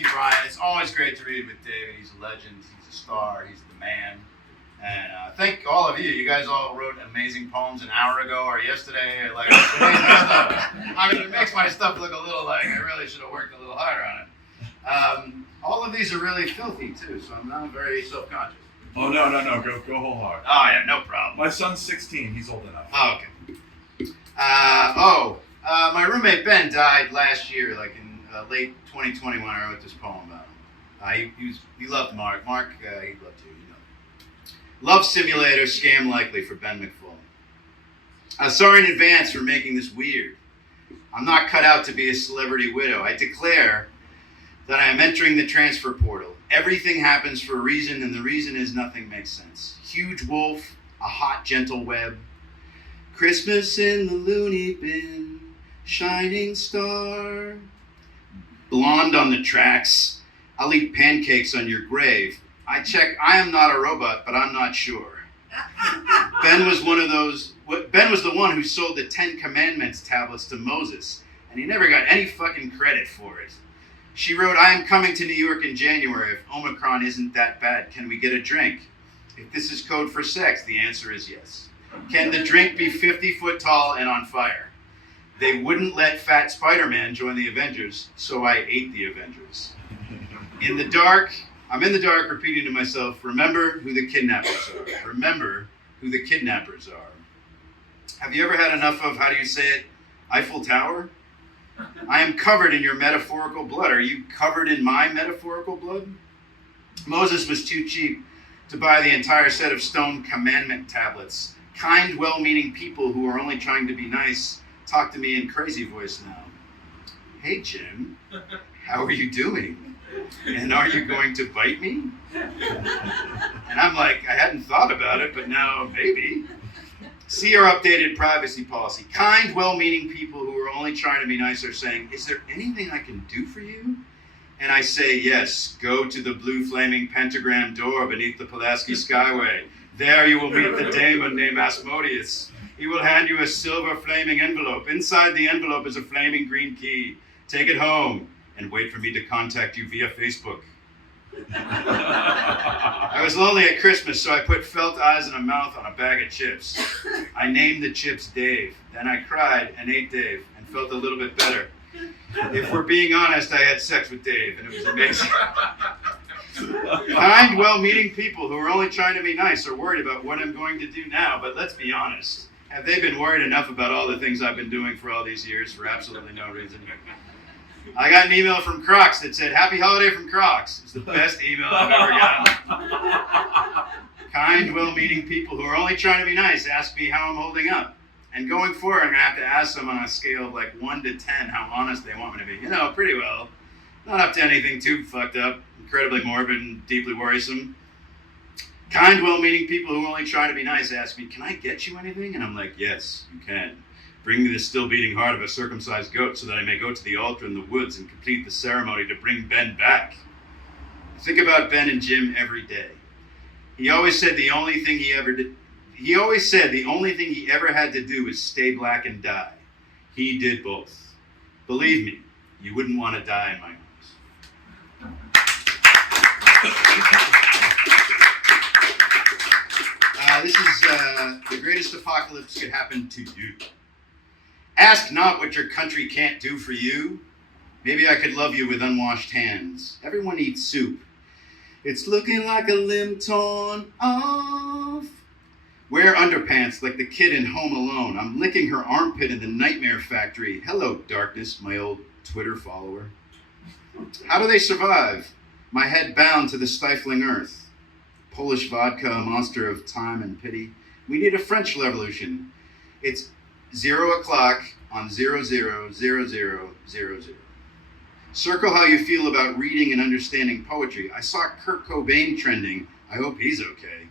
Thank you, Brian. It's always great to read with David. He's a legend. He's a star. He's the man. And thank all of you. You guys all wrote amazing poems an hour ago or yesterday. Like, amazing stuff. I mean, it makes my stuff look a little like I really should have worked a little harder on it. All of these are really filthy, too, so I'm not very self-conscious. Oh, no. Go whole hog. Oh, yeah, no problem. My son's 16. He's old enough. Oh, okay. My roommate Ben died last year, like in late 2021. I wrote this poem about him. He loved Mark. Mark, he loved you, you know. Love Simulator, scam likely for Ben McFall. Sorry in advance for making this weird. I'm not cut out to be a celebrity widow. I declare that I am entering the transfer portal. Everything happens for a reason, and the reason is nothing makes sense. Huge wolf, a hot, gentle web. Christmas in the loony bin, shining star. Blonde on the tracks, I'll eat pancakes on your grave. I am not a robot, but I'm not sure. Ben was the one who sold the 10 Commandments tablets to Moses, and he never got any fucking credit for it. She wrote, I am coming to New York in January. If Omicron isn't that bad, can we get a drink? If this is code for sex, the answer is yes. Can the drink be 50 foot tall and on fire? They wouldn't let Fat Spider-Man join the Avengers, so I ate the Avengers. I'm in the dark repeating to myself, remember who the kidnappers are. Remember who the kidnappers are. Have you ever had enough of, how do you say it, Eiffel Tower? I am covered in your metaphorical blood. Are you covered in my metaphorical blood? Moses was too cheap to buy the entire set of stone commandment tablets. Kind, well-meaning people who are only trying to be nice talk to me in crazy voice now. Hey, Jim, how are you doing? And are you going to bite me? And I'm like, I hadn't thought about it, but now maybe. See our updated privacy policy. Kind, well-meaning people who are only trying to be nice are saying, is there anything I can do for you? And I say, yes, go to the blue flaming pentagram door beneath the Pulaski Skyway. There you will meet the daemon named Asmodeus. He will hand you a silver flaming envelope. Inside the envelope is a flaming green key. Take it home and wait for me to contact you via Facebook. I was lonely at Christmas, so I put felt eyes and a mouth on a bag of chips. I named the chips Dave. Then I cried and ate Dave and felt a little bit better. If we're being honest, I had sex with Dave, and it was amazing. Kind, well-meaning people who are only trying to be nice are worried about what I'm going to do now, but let's be honest. Have they been worried enough about all the things I've been doing for all these years for absolutely no reason? I got an email from Crocs that said, Happy Holiday from Crocs. It's the best email I've ever gotten. Kind, well-meaning people who are only trying to be nice ask me how I'm holding up. And going forward, I'm going to have to ask them on a scale of like 1 to 10 how honest they want me to be. You know, pretty well. Not up to anything too fucked up, incredibly morbid and deeply worrisome. Kind, well-meaning people who are only trying to be nice ask me, can I get you anything? And I'm like, yes, you can. Bring me the still beating heart of a circumcised goat so that I may go to the altar in the woods and complete the ceremony to bring Ben back. I think about Ben and Jim every day. He always said the only thing he ever had to do was stay black and die. He did both. Believe me, you wouldn't want to die in my arms. This is the greatest apocalypse could happen to you. Ask not what your country can't do for you. Maybe I could love you with unwashed hands. Everyone eats soup. It's looking like a limb torn off. Wear underpants like the kid in Home Alone. I'm licking her armpit in the Nightmare Factory. Hello, darkness, my old Twitter follower. How do they survive? My head bound to the stifling earth. Polish vodka, a monster of time and pity. We need a French revolution. It's 0 o'clock on 000000. Circle how you feel about reading and understanding poetry. I saw Kurt Cobain trending. I hope he's okay.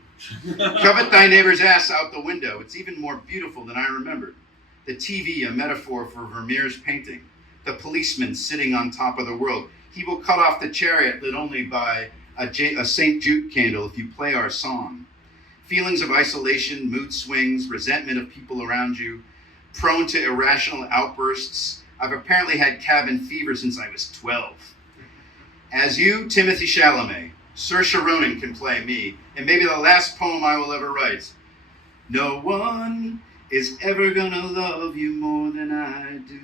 Covet thy neighbor's ass out the window. It's even more beautiful than I remembered. The TV, a metaphor for Vermeer's painting. The policeman sitting on top of the world. He will cut off the chariot lit only by a St. Jude candle if you play our song. Feelings of isolation, mood swings, resentment of people around you, prone to irrational outbursts. I've apparently had cabin fever since I was 12. As you, Timothy Chalamet, Saoirse Ronan can play me, and maybe the last poem I will ever write. No one is ever gonna love you more than I do.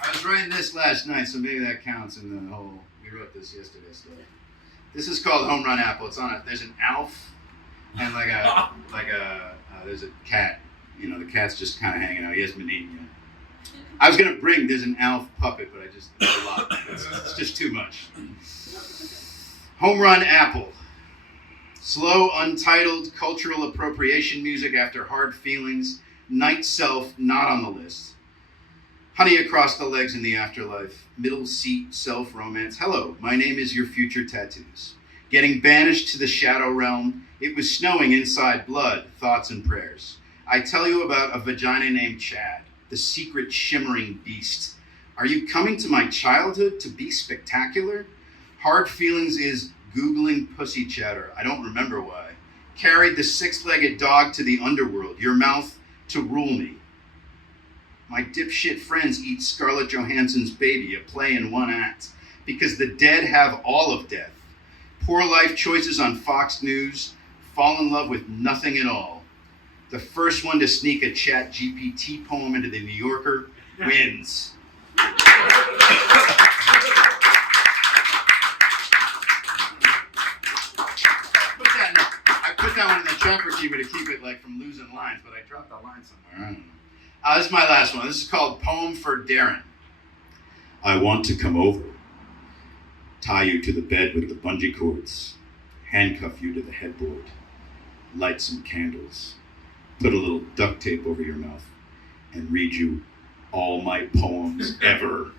I was writing this last night, so maybe that counts in the whole, we wrote this yesterday stuff. This is called Home Run Apple. It's on there's an Alf and there's a cat. You know, the cat's just kind of hanging out. He hasn't been eaten yet. I was gonna bring, there's an Alf puppet, but it's a lot. It's just too much. Home Run Apple. Slow, untitled cultural appropriation music after hard feelings. Night self not on the list. Honey across the legs in the afterlife. Middle seat self-romance. Hello, my name is your future tattoos. Getting banished to the shadow realm. It was snowing inside blood, thoughts and prayers. I tell you about a vagina named Chad, the secret shimmering beast. Are you coming to my childhood to be spectacular? Hard feelings is Googling pussy chatter. I don't remember why. Carried the six-legged dog to the underworld. Your mouth to rule me. My dipshit friends eat Scarlett Johansson's Baby, a play in one act, because the dead have all of death. Poor life choices on Fox News. Fall in love with nothing at all. The first one to sneak a Chat GPT poem into the New Yorker wins. I put that one in the chopper keeper to keep it like from losing lines, but I dropped a line somewhere. I don't know. This is my last one. This is called Poem for Darren. I want to come over, tie you to the bed with the bungee cords, handcuff you to the headboard, light some candles, put a little duct tape over your mouth, and read you all my poems ever.